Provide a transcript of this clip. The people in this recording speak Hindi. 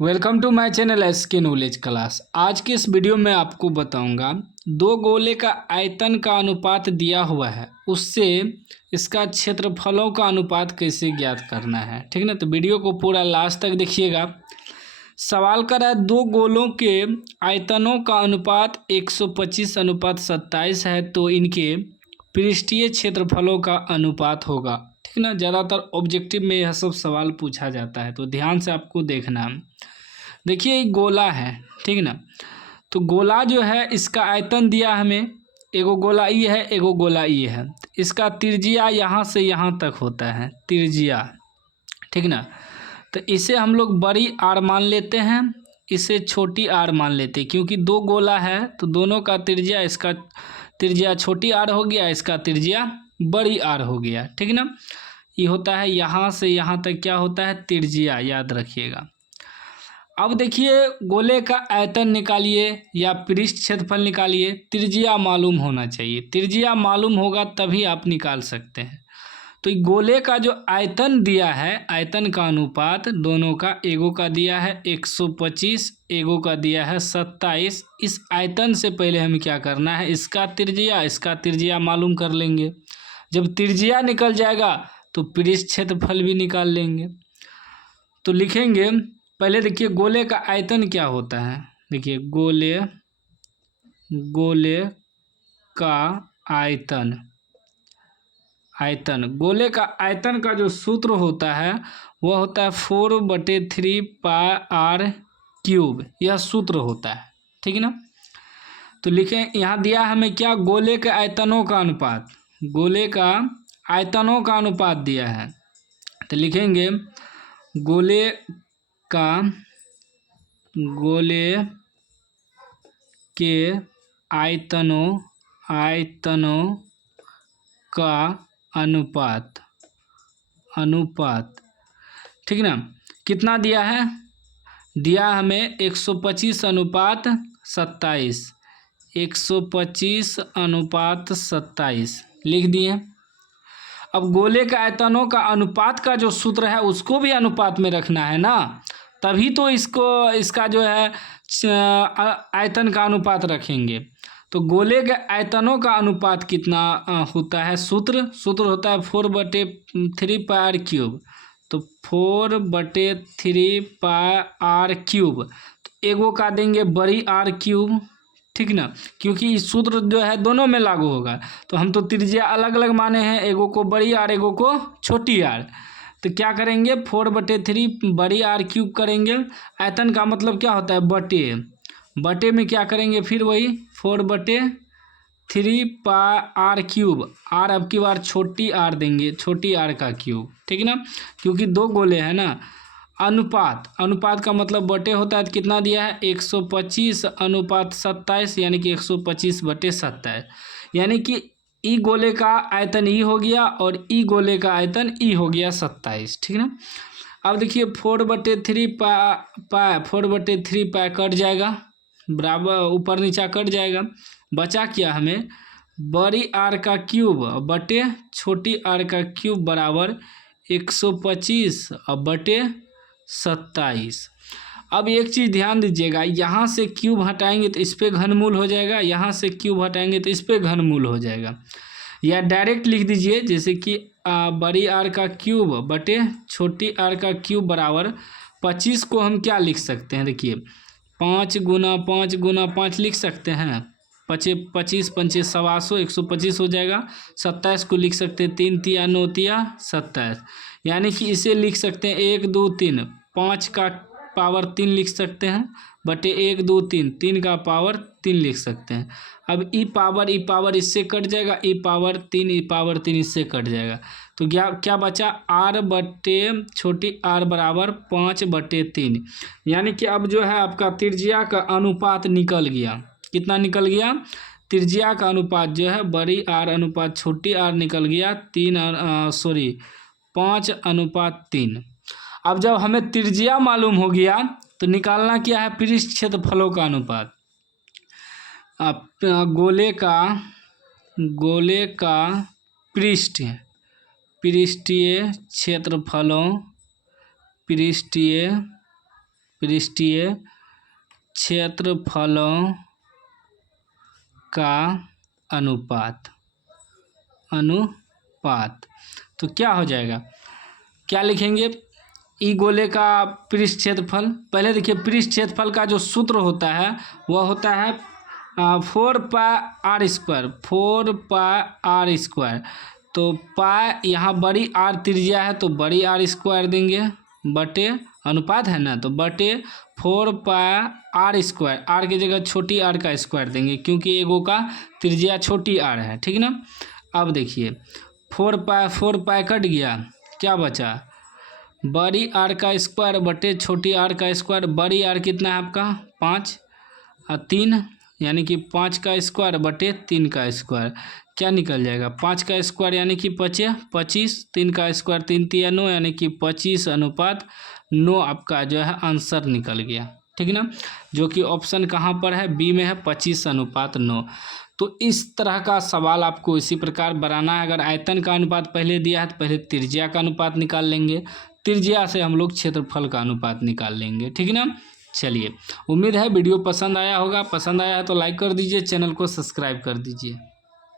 Welcome to my channel S K knowledge class. आज की इस वीडियो में आपको बताऊंगा दो गोले का आयतन का अनुपात दिया हुआ है, उससे इसका क्षेत्रफलों का अनुपात कैसे ज्ञात करना है। ठीक ना, तो वीडियो को पूरा लास्ट तक देखिएगा। सवाल कर रहा है दो गोलों के आयतनों का अनुपात 125:27 है, तो इनके पृष्ठीय क्षेत्रफलों का अनुपात होगा। ठीक ना, ज़्यादातर ऑब्जेक्टिव में यह सब सवाल पूछा जाता है, तो ध्यान से आपको देखना है। देखिए एक गोला है, ठीक ना, तो गोला जो है इसका आयतन दिया हमें, एगो गोला ई है, एगो गोला ई है। इसका त्रिज्या यहाँ से यहाँ तक होता है, त्रिज्या। ठीक ना, तो इसे हम लोग बड़ी आर मान लेते हैं, इसे छोटी आर मान लेते हैं, क्योंकि दो गोला है तो दोनों का त्रिज्या, इसका त्रिज्या छोटी आर हो गया, इसका त्रिज्या बड़ी आर हो गया। ठीक ना, ये होता है यहाँ से यहाँ तक क्या होता है, त्रिज्या, याद रखिएगा। अब देखिए गोले का आयतन निकालिए या पृष्ठ क्षेत्रफल निकालिए, त्रिज्या मालूम होना चाहिए। त्रिज्या मालूम होगा तभी आप निकाल सकते हैं। तो गोले का जो आयतन दिया है, आयतन का अनुपात दोनों का, एगो का दिया है 125, एगो का दिया है 27। इस आयतन से पहले हमें क्या करना है, इसका त्रिज्या मालूम कर लेंगे। जब त्रिज्या निकल जाएगा तो पृष्ठ क्षेत्रफल भी निकाल लेंगे। तो लिखेंगे पहले, देखिए गोले का आयतन क्या होता है। देखिए गोले का आयतन गोले का आयतन का जो सूत्र होता है वह होता है 4/3 पाई आर क्यूब, यह सूत्र होता है। ठीक है ना, तो लिखें, यहाँ दिया हमें क्या, गोले के आयतनों का अनुपात, गोले का आयतनों का अनुपात दिया है। तो लिखेंगे गोले के आयतनों का अनुपात। ठीक ना, कितना दिया है, दिया हमें 125:27, 125:27 लिख दिए। अब गोले के आयतनों का अनुपात का जो सूत्र है उसको भी अनुपात में रखना है ना, तभी तो इसका जो है आयतन का अनुपात रखेंगे। तो गोले के आयतनों का अनुपात कितना होता है, सूत्र होता है 4/3 पाई आर क्यूब। तो 4/3 पाई आर क्यूब, तो एगो का देंगे बड़ी आर क्यूब। ठीक ना, क्योंकि इस सूत्र जो है दोनों में लागू होगा, तो हम तो त्रिज्या अलग अलग माने हैं, एगो को बड़ी आर, एगो को छोटी आर। तो क्या करेंगे, 4/3 बड़ी आर क्यूब करेंगे। आयतन का मतलब क्या होता है, बटे में क्या करेंगे, फिर वही 4/3 पाई आर क्यूब। आर अब की बार छोटी आर देंगे, छोटी आर का क्यूब। ठीक ना, क्योंकि दो गोले हैं ना। अनुपात का मतलब बटे होता है, तो कितना दिया है 125:27, यानी कि 125/27, यानी कि ई गोले का आयतन ई हो गया और ई गोले का आयतन ई हो गया 27। ठीक ना, अब देखिए 4/3 पाई कट जाएगा, बराबर ऊपर नीचा कट जाएगा, बचा क्या हमें, बड़ी आर का क्यूब बटे छोटी आर का क्यूब बराबर 125/27। अब एक चीज़ ध्यान दीजिएगा, यहाँ से क्यूब हटाएंगे तो इस पर घनमूल हो जाएगा, यहाँ से क्यूब हटाएंगे तो इस पर घनमूल हो जाएगा। या डायरेक्ट लिख दीजिए, जैसे कि बड़ी आर का क्यूब बटे छोटी आर का क्यूब बराबर 25 को हम क्या लिख सकते हैं, देखिए 5 गुना 5 लिख सकते हैं, 25 पंचे 125, 125 हो जाएगा। 27 को लिख सकते हैं 3 तिया 9 तिया 27, यानी कि इसे लिख सकते हैं 1 2 3, 5 का पावर 3 लिख सकते हैं, बटे 1 2 3, 3 का पावर 3 लिख सकते हैं। अब ई पावर इससे कट जाएगा, ई पावर 3 इससे कट जाएगा, तो क्या बचा, आर बटे छोटी आर बराबर 5/3, यानी कि अब जो है आपका त्रिज्या का अनुपात निकल गया। कितना निकल गया, त्रिज्या का अनुपात जो है बड़ी आर अनुपात छोटी आर निकल गया 5/3। अब जब हमें त्रिज्या मालूम हो गया तो निकालना क्या है, पृष्ठ क्षेत्रफलों का अनुपात। गोले का पृष्ठीय पृष्ठीय क्षेत्रफलों का अनुपात। तो क्या हो जाएगा, क्या लिखेंगे, ई गोले का पृष्ठ क्षेत्रफल। पहले देखिए पृष्ठ क्षेत्रफल का जो सूत्र होता है वह होता है 4πr²। तो पाई यहाँ बड़ी आर त्रिज्या है तो बड़ी r² देंगे बटे, अनुपात है ना, तो बटे 4πr²। आर की जगह छोटी आर का स्क्वायर देंगे क्योंकि एगो का त्रिज्या छोटी आर है, ठीक ना। अब देखिए 4π कट गया, क्या बचा, बड़ी आर का स्क्वायर बटे छोटी आर का स्क्वायर। बड़ी आर कितना है आपका 5 और 3, यानी कि 5 का स्क्वायर बटे 3 का स्क्वायर। क्या निकल जाएगा, 5 का स्क्वायर यानी कि 25, 3 का स्क्वायर 3 तिया 9, यानी कि 25:9 आपका जो है आंसर निकल गया, ठीक ना। जो कि ऑप्शन कहाँ पर है, बी में है 25:9। तो इस तरह का सवाल आपको इसी प्रकार बनाना है। अगर आयतन का अनुपात पहले दिया है तो पहले त्रिज्या का अनुपात निकाल लेंगे, त्रिज्या से हम लोग क्षेत्रफल का अनुपात निकाल लेंगे, ठीक ना। चलिए, उम्मीद है वीडियो पसंद आया होगा। पसंद आया है तो लाइक कर दीजिए, चैनल को सब्सक्राइब कर दीजिए।